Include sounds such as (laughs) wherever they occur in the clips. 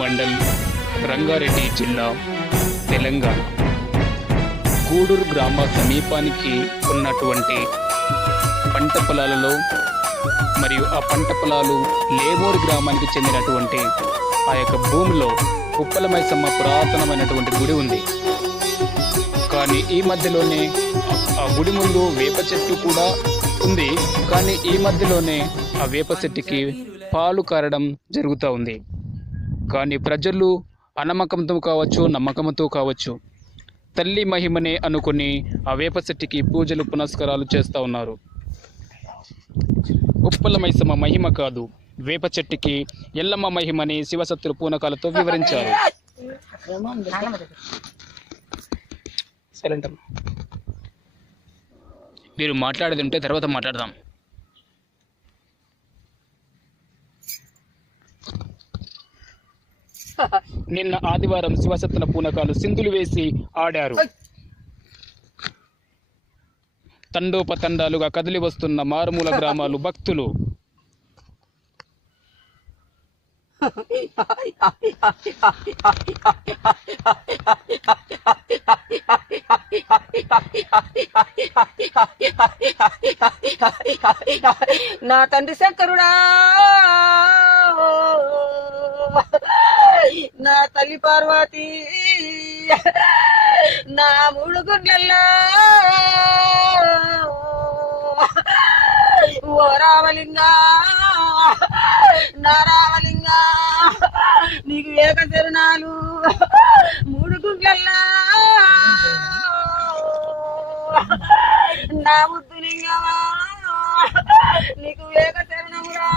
మండల్ రంగారెడ్డి జిల్లా తెలంగాణ. గూడూరు గ్రామ సమీపానికి ఉన్నటువంటి పంట పొలాలలో మరియు ఆ పంట పొలాలు లేమూరు గ్రామానికి చెందినటువంటి ఆ యొక్క భూమిలో ఉప్పలమైసమ్మ పురాతనమైనటువంటి గుడి ఉంది. కానీ ఈ మధ్యలోనే ఆ గుడి ముందు వేప చెట్టు కూడా ఉంది. కానీ ఈ మధ్యలోనే ఆ వేప చెట్టుకి పాలు కారడం జరుగుతూ ఉంది. కానీ ప్రజలు అనమ్మకంతో కావచ్చు నమ్మకంతో కావచ్చు తల్లి మహిమనే అనుకుని ఆ వేప చెట్టుకి పూజలు పునస్కారాలు చేస్తూ ఉన్నారు. ఉప్పల మైసమ్మ మహిమ కాదు. వేప చెట్టుకి ఎల్లమ్మ మహిమని శివసత్తుల పూనకాలతో వివరించారు. మీరు మాట్లాడేది ఉంటే తర్వాత మాట్లాడదాం. నిన్న ఆదివారం శివసత్తుల పూనకాలు సింధులు వేసి ఆడారు. తండోపతండాలుగా కదిలి వస్తున్న మారుమూల గ్రామాలు భక్తులు నా తండ్రి శంకరుడా! నా తల్లి పార్వతి! నా మూడు గుండెల్లో ఓ రామలింగా! నా రామలింగ! నీకు ఏక చరణాలు మూడు గుండెల్లా నా ముద్దులింగమా నీకు ఏక చరణమురా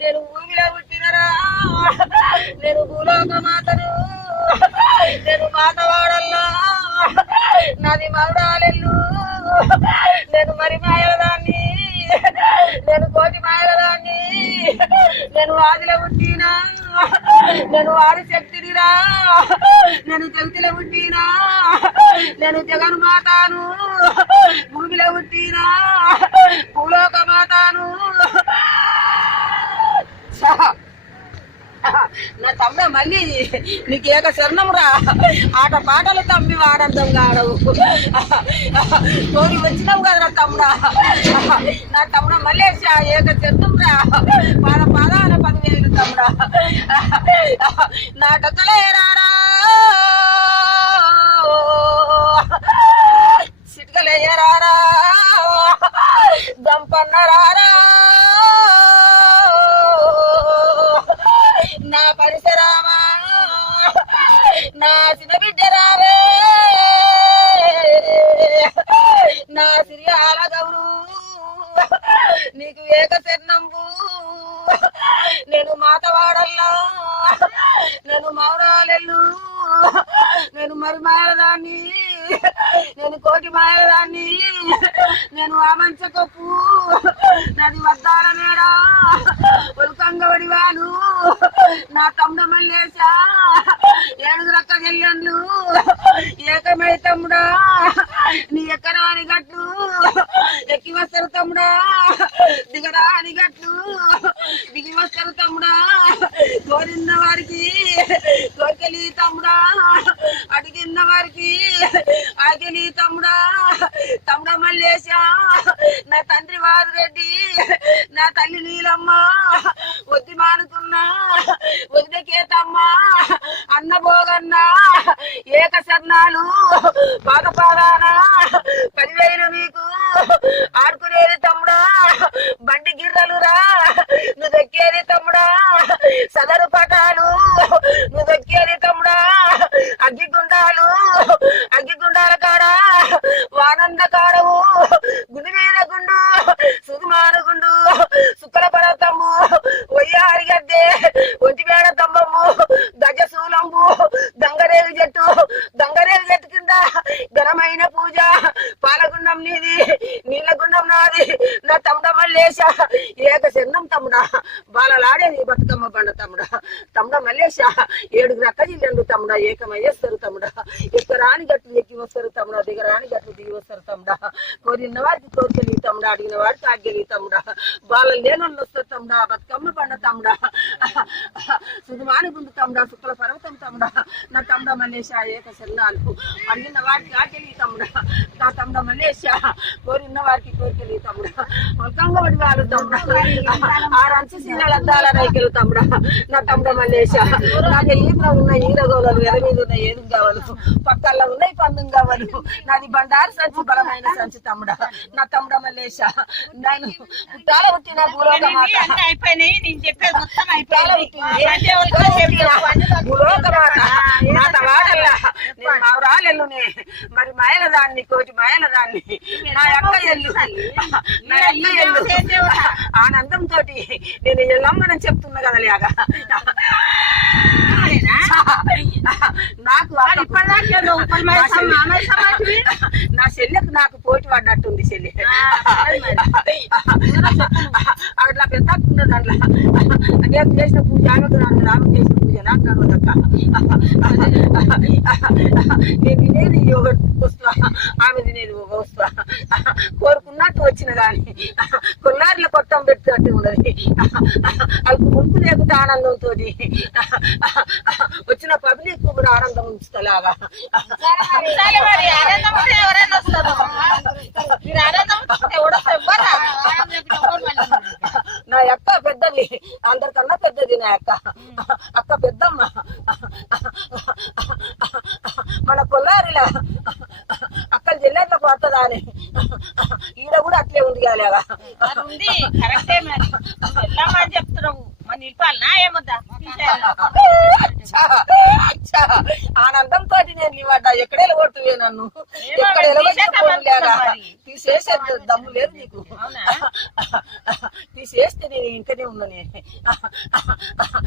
నేను భూమిలో పుట్టినరా. నేను భూలోక మాతను నేను మాతవాడల్లా నాది మౌడాలెల్లు నేను మరి మాయదాన్ని నేను కోటి మాయలదాన్ని. నేను ఆదిలో పుట్టినా. నేను ఆది శక్తినిరా. నేను జగతిలో ఉట్టినా నేను జగన్ మాతాను. భూమిలో ఉట్టినా భూలోక మాతాను. నా తమ్ముడ మళ్ళీ నీకు ఏక శరణమురా. ఆట పాటలు తమ్మి వాడర్థం కాడవు కోరి వచ్చినావు కదరా తమ్ముడా. నా తమ్ముడ మళ్ళీ ఏక శరణంరా పాద పాదాల పదివేలు తమ్ముడా. నా డొక్కలే రారా సిట్కలే రారా. దంపన్న రారా. నా పరిసరామా? నా చిన్న బిడ్డ రావే నా సిరియాల గౌరు? నీకు ఏక శరణంబు? నేను మాతవాడల్లా? నేను మౌరాలెల్లు నేను మరి మారదాన్ని నేను కోటి మాయదాన్ని నేను ఆమంచ నది నాది వద్దాల నేడా. ఉల్కంగ వడివాను నా తమ్ముడ లేచా ఏడు రక్క చెల్లెండ్లు ఏకమై తమ్ముడా. నీ ఎక్కరాని గట్లు. ఎక్కి వస్తారు తమ్ముడా. దిగరాని గట్లు. దిగి వస్తారు తమ్ముడా. ఆగిలి తమ్ముడా. తమ్ముడమ్మ మల్లేశా. నా తండ్రి వాదిరెడ్డి నా తల్లి నీలమ్మ. అనేక సర్ణాలు పాద పాదాన పదివేలు మీకు. ఆడుకునేది తమ్ముడా. బండి గిర్రలు రా. నువ్వు దక్కేది తమ్ముడా. సదరు పటాలు. నువ్వు దక్కేది తమ్ముడా. అగ్గిగుండాలు అగ్గిగుండాల కాడ. వానంద కాడవు. గుండు మీద గుండు. సుకుమార గుండు. సుక్కల పర్వతము వయ్యారి మళ్ళీ నీళ్ళగుండం ఏక చిన్నం తమ్ముడా. బాల కలకలలాడేది బతుకమ్మ బండ తమ్ముడా. తమ్ముడ మల్లేశ. ఏడుగురు అక్క జిల్లెండు తమ్ముడా. ఏకమయ్యేస్తారు తమ్ముడా. ఎక్కరాని గట్లు ఎక్కి వస్తారు తమ్ముడా. దిగరాని గట్లు వస్తారు తమ్ముడా కోరిన వారికి కోరికెళ్ళి తమ్ముడా అడిగిన వారికి ఆగ్గెళ్ళి తమ్ముడా. బాలలు లేని వస్తారు తమ్ముడా బతుకమ్మ పండ తమ్ముడా. సుధమాని గుండు తమ్ముడా శుక్ల పర్వతం తమ్ముడా. నా తమ్ముడ మల్లేశ ఏక శరణాలు. అడిగిన వారికి ఆకెళ్ళి తమ్ముడా. నా తమ్ముడ మల్లేశ కోరిన వారికి కోరికెళ్ళి తమ్ముడా. మొలకంగబడి వాళ్ళు తమ్ముడా. ఆరంచి సీరల అద్దాల రైకెలు తమ్ముడా. నా తమ్ముడ మల్లేశ నాకు ఈపులో ఉన్న ఈరగోళలు ఎర మీద ఉన్న ఏది కావాలి పక్కల్లో ఉన్నాయి పందం కావాలి నాది బండారు సంచి బలమైన సంచి తమ్ముడా. నా తమ్ముడ మల్లేశ. నేను పుట్టాల పుట్టిన భూలోక మాత. అయిపోయినాయి. నేను చెప్పేది మొత్తం అయిపోయింది. భూలోక మాత. మాట వాడల్లా నేను మావరాలెల్లునే మరి మాయల దాన్ని కోటి మాయల దాన్ని నా అక్క ఎల్లు. నా అక్క ఎల్లు. ఆనందం తోటి నేను ఎల్లమ్మని చెప్తున్నా కదా లేగా నాకు నా చెల్లెకు నాకు పోటీ పడ్డట్టుంది చెల్లి. అట్లా పెద్ద దాంట్లో నేను చేసిన పూజ ఆమెకు రాము చేసిన పూజ నాకు నడవదక్క నేను తినేది ఒక వస్తువా. ఆమె తినేది ఒక వస్తువా. కోరుకున్నట్టు వచ్చిన కానీ కొల్లారిలో కొట్టం పెట్టినట్టు ఉన్నది. అది ముంపు లేకుండా ఆనందంతో వచ్చిన పబ్లిక్ కూడా ఆనందం ఉంచుతలాగా. ఎవరైనా నా అక్క పెద్దది. అందరికన్నా పెద్దది నా అక్క. అక్క పెద్దమ్మ. మన కొల్లారి కొల్లారిలా అక్కడ జిల్లాలో పోతుందా అని. ఈడ కూడా అట్లే ఉంది కాలేగా ఉంది. కరెక్టే చెప్తున్నావు? నిలిపాలనా? ఏమొద్దా? తీసేయాలా? ఆనందంతో నేను ఇవ్వట ఎక్కడ ఎలగొట్టువే నన్ను. ఎక్కడ ఎలగొట్టుకోలేగా. తీసేసే దమ్ము లేదు నీకు? తీసేస్తే నేను ఇంకనే ఉన్నా నేను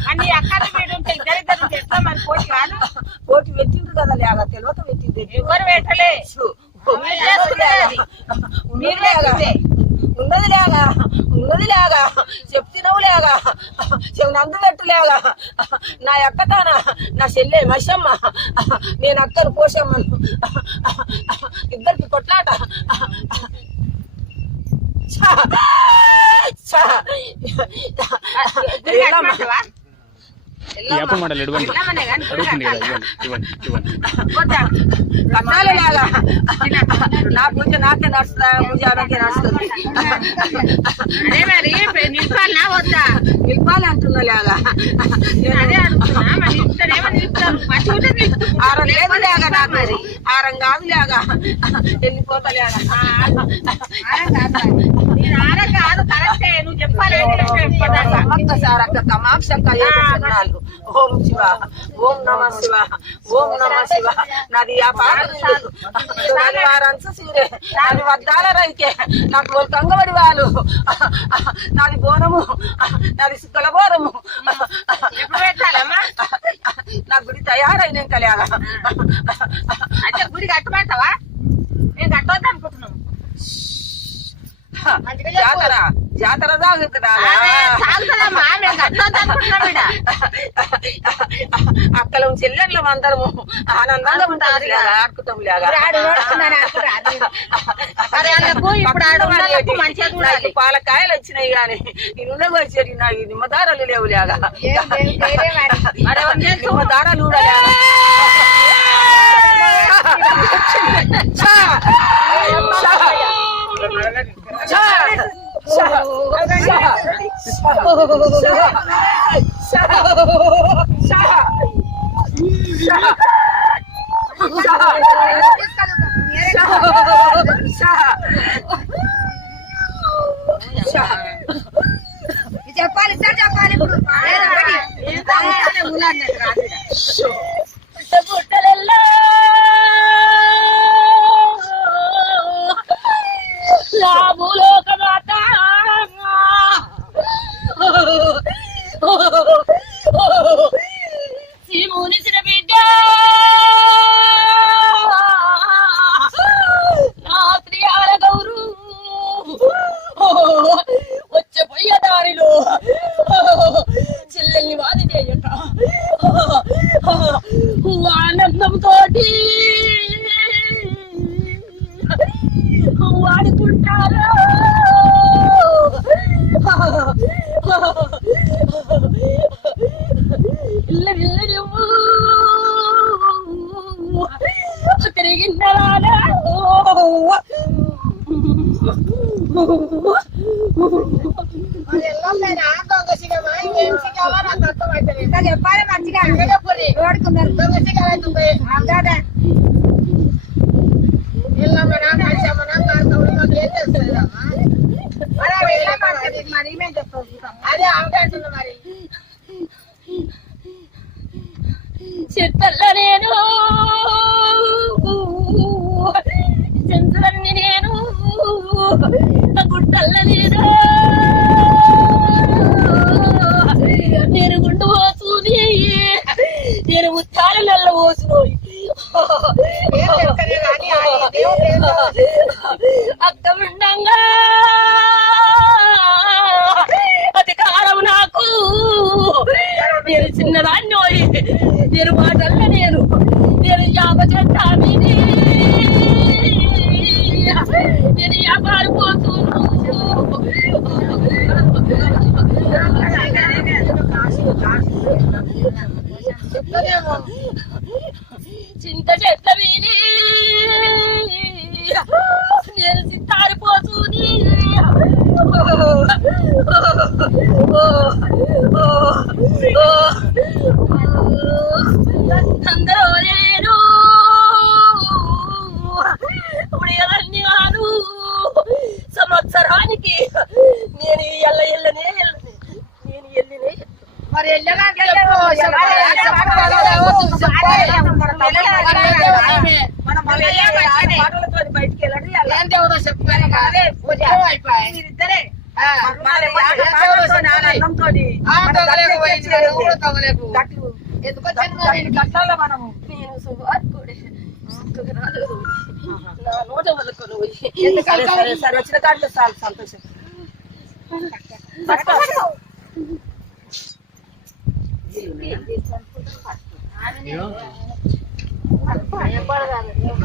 అని నీ అక్కలు వీడు ఉంటే ఇద్దరిద్దరు చెప్తా మరి? పోటీ కాదు? పోటీ పెట్టిండ్రు కదా లేగా తెలియక పెట్టింది ఎవరు పెట్టలే? మీరు చేస్తున్నది. ఉన్నది లేగా చెప్తినవు లేగా చెప్తున్నావు లేగా నా ఎక్కతానా నా చెల్లె మషమ్మ నేను అక్కను పోషమ్మను. ఇద్దరికి కొట్లాట. చా చా యాప మండలి ఇవ్వండి. అడుగుతుంది కదా? ఇవ్వండి (laughs) ఇవ్వండి ఇవ్వండి. లేగా నా పూజ నాకే నడుస్తా పూజ నాకే నడుస్తుంది. అదే మరి నిలిపాలనా వద్దా? నిలపాలి అంటున్నా లేగా నేను అదే అడుగుతున్నా మరి. ఆరం లేదు లేగా నాకు. మరి. ఆరం కాదు లేగా వెళ్ళిపోతా లేగా ఆరం కాదు ఆరం కరెక్టే నువ్వు చెప్పాలి. ఒక్కసారి అక్క తమాక్షక్క ఓం శివ ఓం నమ శివ ఓం నమ శివ నాది ఆ పాట లేదు. నాది వారంచు సీరే నాది వద్దాల రైకే నాకు ఒక కంగబడి వాళ్ళు నాది బోనము నాది సుక్కల బోనము నా గుడి తయారైన కలియాల అయితే గుడి కట్టమంటావా నేను కట్టవద్దు అనుకుంటున్నాం జాతర జాతర సాగుతుందా. అక్కలం చెల్లెళ్ళం అందరము ఆనందంగా ఉంటారు ఆడుకుంటాం. నాకు పాలకాయలు వచ్చినాయి గాని ఈ నూనె వచ్చేటి నా ఈ నిమ్మదారాలు లేవు లేగా? నిమ్మదారాలు కూడా లేగా. చా! చా! చా! చా! భూలోక మాత చెత్తల్ల నేను చంద్రులన్నీ నేను గుట్టల్లో నేను. నేను గుండు పోసుని నేను ఉత్తాలలో నల్ల పోసుకొని ఉండ నేను మాటల్ల నేను నేను యాప చెట్టాని నేను వ్యాపారిపోతున్నాను చెప్తలేమో. చింత చెట్ల మీది నేను సిత్తారిపోతుంది అందరూ నేను ఇప్పుడు ఎవరిని కాదు సంవత్సరానికి నేను ఎల్ల ఎల్లనే ఎల్లనే నేను ఎల్లినే మరి ఎల్లనాక చెప్పు. చెప్పాలి. చెప్పాలి. చెప్పాలి. చెప్పాలి. మనం మళ్ళీ ఏం మంచిది? మాటలతో బయటికి వెళ్ళండి ఏం దేవుడో చెప్పాలి కదా. మీరిద్దరే? గట్టాల మనము. నోట వదులుకొని పోయి. సరే సరే వచ్చిన కాట్లు చాలు సంతోషం. పట్టుకో.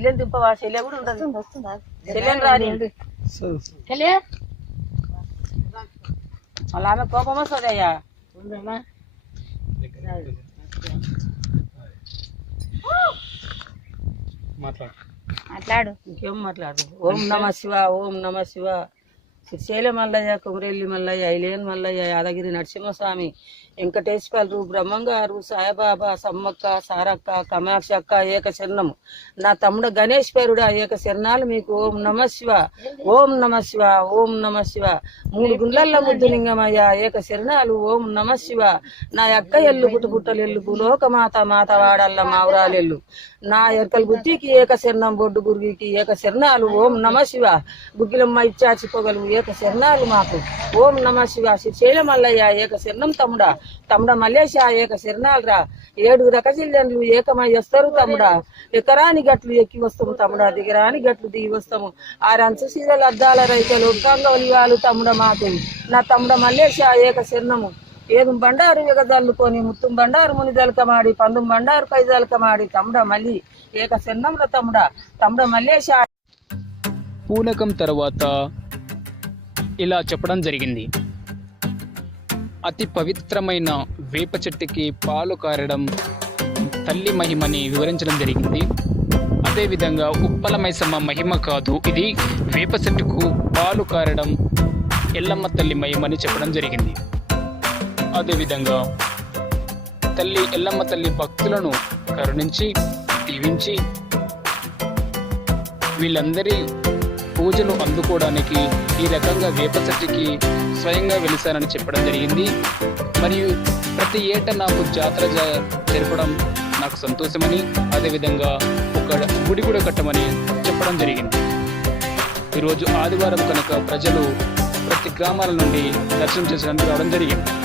శల్యం దింపవా శల్యం కూడా ఉండదు రాని? మళ్ళీ ఆమె కోపం వస్తుంది అయ్యా. మాట్లాడు. ఇంకేం మాట్లాడు? ఓం నమ శివ ఓం నమ శివ. శ్రీశైల మల్లయ్య కుమరెల్లి మల్లయ్య ఐలేన్ మల్లయ్య యాదగిరి నరసింహస్వామి వెంకటేశ్వరు బ్రహ్మంగారు సాయిబాబా సమ్మక్క సారక్క కమాక్షి అక్క ఏక శరణము నా తమ్ముడు గణేశ్వరుడు ఏక శరణాలు మీకు ఓం నమ శివ ఓం నమ శివ ఓం నమ శివ. మూడు గుండ్లల్ల ముద్దులింగమయ్య ఏక శరణాలు ఓం నమ శివ. నా అక్క ఎల్లు పుట్టు పుట్టలు ఎల్లు భూలోకమాత మాత వాడల్ల మావురాలెల్లు. నా ఎక్కల బుద్ధికి ఏక శరణం బొడ్డు గురిగికి ఏక శరణాలు ఓం నమ శివ. గుగ్గిలమ్మ ఇచ్చాచి పొగలు ఏక శరణాలు మాకు. ఓం నమ శివ. శ్రీశైలమల్లయ్య ఏక శరణం తమ్ముడా. తమ్ముడ మలేషియా ఏక శరణాలు రా ఏడు రకజిల్లెన్లు ఏకమై వస్తారు తమ్ముడా. ఎకరాని గట్లు ఎక్కి వస్తాము తమ్ముడా దిగరాని గట్లు దిగి వస్తాము. ఆరంచు సీరలు అద్దాల రైతులు కంగవలివాలు తమ్ముడ మాకు. నా తమ్ముడ మలేషియా ఏక శరణము. ఏదు బండారు ఎగజల్లుకొని ముత్తుం బండారు ముని జలకమాడి పందుం బండారు పై జలకమాడి తమ్ముడ మల్లి ఏక శరణంల తమ్ముడ. తమ్ముడ మల్లేశ పూనకం తర్వాత ఇలా చెప్పడం జరిగింది. అతి పవిత్రమైన వేప చెట్టుకి పాలు కారడం తల్లి మహిమని వివరించడం జరిగింది. అదేవిధంగా ఉప్పల మైసమ్మ మహిమ కాదు ఇది వేప చెట్టుకు పాలు కారడం ఎల్లమ్మ తల్లి మహిమని చెప్పడం జరిగింది. అదేవిధంగా తల్లి ఎల్లమ్మ తల్లి భక్తులను కరుణించి దీవించి వీళ్ళందరి పూజలు అందుకోవడానికి ఈ రకంగా వేప చెట్టుకి స్వయంగా వెలిసానని చెప్పడం జరిగింది. మరియు ప్రతి ఏటా నాకు జాతర జరపడం నాకు సంతోషమని అదేవిధంగా ఒక గుడి కూడా కట్టమని చెప్పడం జరిగింది. ఈరోజు ఆదివారం కనుక ప్రజలు ప్రతి గ్రామాల నుండి దర్శనం చేసినందుకు రావడం జరిగింది.